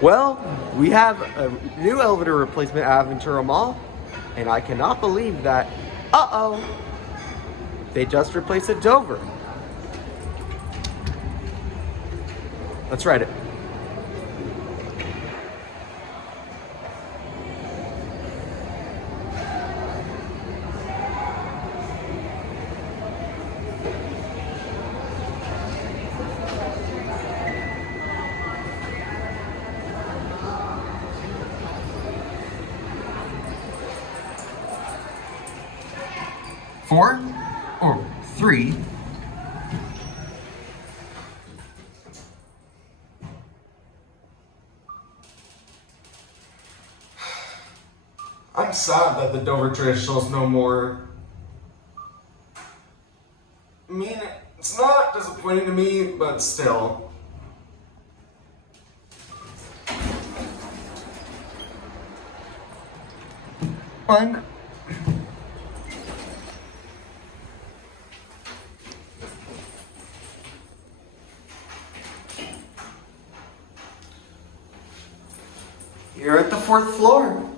Well, we have a new elevator replacement at Aventura Mall, and I cannot believe that, they just replaced a Dover. Let's ride it. Four or three. I'm sad that the Dover traditional's no more. I mean, it's not disappointing to me, but still. One. You're at the 4th floor.